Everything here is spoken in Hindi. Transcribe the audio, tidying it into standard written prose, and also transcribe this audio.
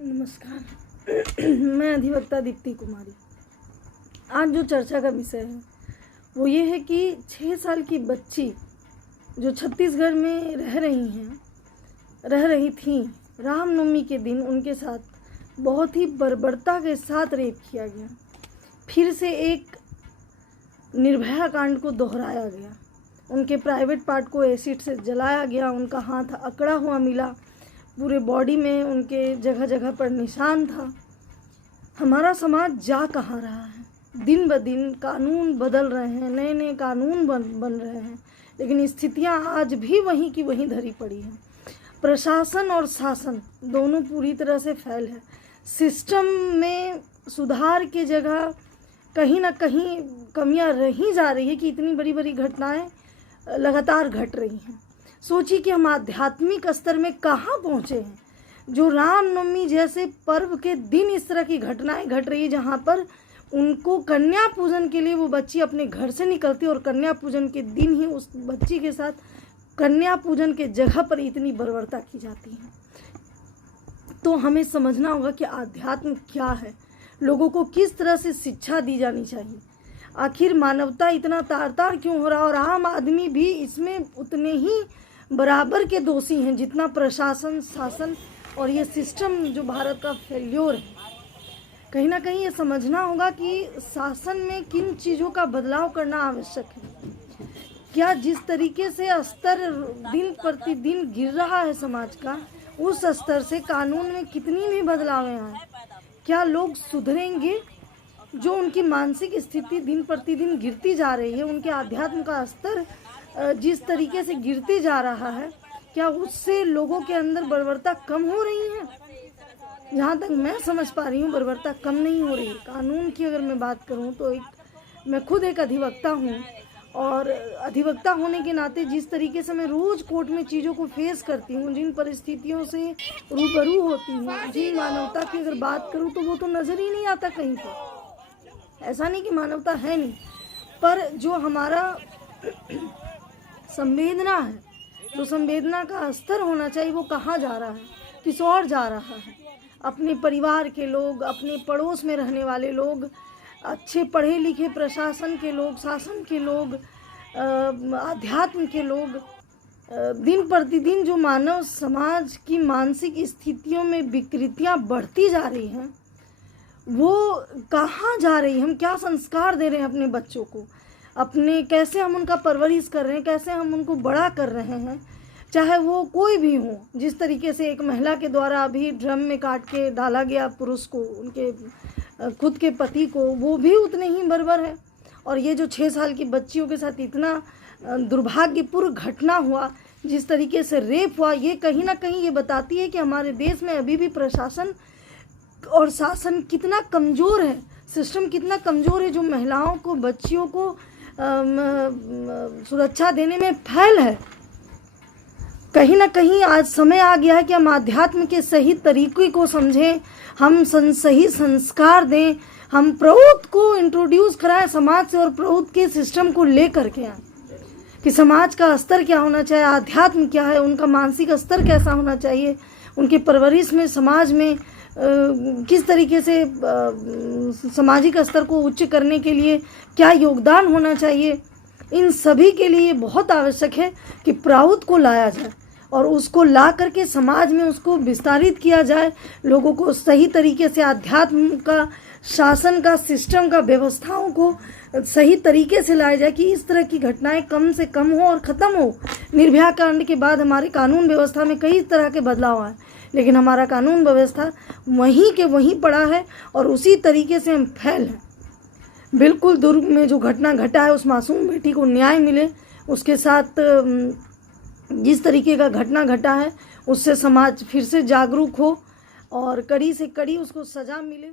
नमस्कार। मैं अधिवक्ता दीप्ति कुमारी। आज जो चर्चा का विषय है वो ये है कि 6 साल की बच्ची जो छत्तीसगढ़ में रह रही थी, रामनवमी के दिन उनके साथ बहुत ही बर्बरता के साथ रेप किया गया। फिर से एक निर्भया कांड को दोहराया गया। उनके प्राइवेट पार्ट को एसिड से जलाया गया, उनका हाथ अकड़ा हुआ मिला, पूरे बॉडी में उनके जगह जगह पर निशान था। हमारा समाज जा कहाँ रहा है? दिन ब दिन कानून बदल रहे हैं, नए नए कानून बन रहे हैं, लेकिन स्थितियां आज भी वहीं की वहीं धरी पड़ी हैं। प्रशासन और शासन दोनों पूरी तरह से फेल है। सिस्टम में सुधार की जगह कहीं ना कहीं कमियां रही जा रही है कि इतनी बड़ी बड़ी घटनाएं लगातार घट रही हैं। सोचिए कि हम आध्यात्मिक स्तर में कहाँ पहुँचे हैं। जो रामनवमी जैसे पर्व के दिन इस तरह की घटनाएं घट रही है, जहाँ पर उनको कन्या पूजन के लिए वो बच्ची अपने घर से निकलती है और कन्या पूजन के दिन ही उस बच्ची के साथ कन्या पूजन के जगह पर इतनी बर्बरता की जाती है। तो हमें समझना होगा कि आध्यात्म क्या है, लोगों को किस तरह से शिक्षा दी जानी चाहिए। आखिर मानवता इतना तार तार क्यों हो रहा, और आम आदमी भी इसमें उतने ही बराबर के दोषी हैं जितना प्रशासन, शासन और ये सिस्टम जो भारत का फेल्योर है। कहीं ना कहीं ये समझना होगा कि शासन में किन चीज़ों का बदलाव करना आवश्यक है। क्या जिस तरीके से स्तर दिन प्रतिदिन गिर रहा है समाज का, उस स्तर से कानून में कितनी भी बदलाव आए, क्या लोग सुधरेंगे? जो उनकी मानसिक स्थिति दिन प्रतिदिन गिरती जा रही है, उनके आध्यात्म का स्तर जिस तरीके से गिरते जा रहा है, क्या उससे लोगों के अंदर बर्बरता कम हो रही है? जहाँ तक मैं समझ पा रही हूँ, बर्बरता कम नहीं हो रही है। कानून की अगर मैं बात करूँ तो मैं खुद एक अधिवक्ता हूँ, और अधिवक्ता होने के नाते जिस तरीके से मैं रोज़ कोर्ट में चीज़ों को फेस करती हूँ, जिन परिस्थितियों से रूबरू होती हूँ, जिन मानवता की अगर बात करूँ तो वो तो नज़र ही नहीं आता कहीं पर। ऐसा नहीं कि मानवता है नहीं, पर जो हमारा संवेदना है, जो संवेदना का स्तर होना चाहिए, वो कहाँ जा रहा है, किस और जा रहा है। अपने परिवार के लोग, अपने पड़ोस में रहने वाले लोग, अच्छे पढ़े लिखे प्रशासन के लोग, शासन के लोग, आध्यात्म के लोग, दिन प्रतिदिन जो मानव समाज की मानसिक स्थितियों में विकृतियाँ बढ़ती जा रही हैं, वो कहाँ जा रही है? हम क्या संस्कार दे रहे हैं अपने बच्चों को, अपने कैसे हम उनका परवरिश कर रहे हैं, कैसे हम उनको बड़ा कर रहे हैं, चाहे वो कोई भी हो। जिस तरीके से एक महिला के द्वारा अभी ड्रम में काट के डाला गया पुरुष को, उनके खुद के पति को, वो भी उतने ही बर्बर है। और ये जो 6 साल की बच्चियों के साथ इतना दुर्भाग्यपूर्ण घटना हुआ, जिस तरीके से रेप हुआ, ये कहीं ना कहीं ये बताती है कि हमारे देश में अभी भी प्रशासन और शासन कितना कमज़ोर है, सिस्टम कितना कमज़ोर है, जो महिलाओं को, बच्चियों को सुरक्षा देने में फेल है। कहीं ना कहीं आज समय आ गया है कि हम आध्यात्म के सही तरीके को समझें, हम सही संस्कार दें, हम प्रौढ़ को इंट्रोड्यूस कराएं समाज से, और प्रौढ़ के सिस्टम को ले करके आए कि समाज का स्तर क्या होना चाहिए, आध्यात्म क्या है, उनका मानसिक स्तर कैसा होना चाहिए, उनके परवरिश में, समाज में किस तरीके से सामाजिक स्तर को उच्च करने के लिए क्या योगदान होना चाहिए। इन सभी के लिए बहुत आवश्यक है कि प्रौढ़ को लाया जाए और उसको ला करके समाज में उसको विस्तारित किया जाए, लोगों को सही तरीके से आध्यात्म का, शासन का, सिस्टम का, व्यवस्थाओं को सही तरीके से लाया जाए कि इस तरह की घटनाएं कम से कम हो और ख़त्म हो। निर्भया कांड के बाद हमारे कानून व्यवस्था में कई तरह के बदलाव आए, लेकिन हमारा कानून व्यवस्था वहीं के वहीं पड़ा है और उसी तरीके से हम फेल हैं। बिल्कुल दुर्ग में जो घटना घटा है, उस मासूम बेटी को न्याय मिले, उसके साथ जिस तरीके का घटना घटा है उससे समाज फिर से जागरूक हो और कड़ी से कड़ी उसको सज़ा मिले।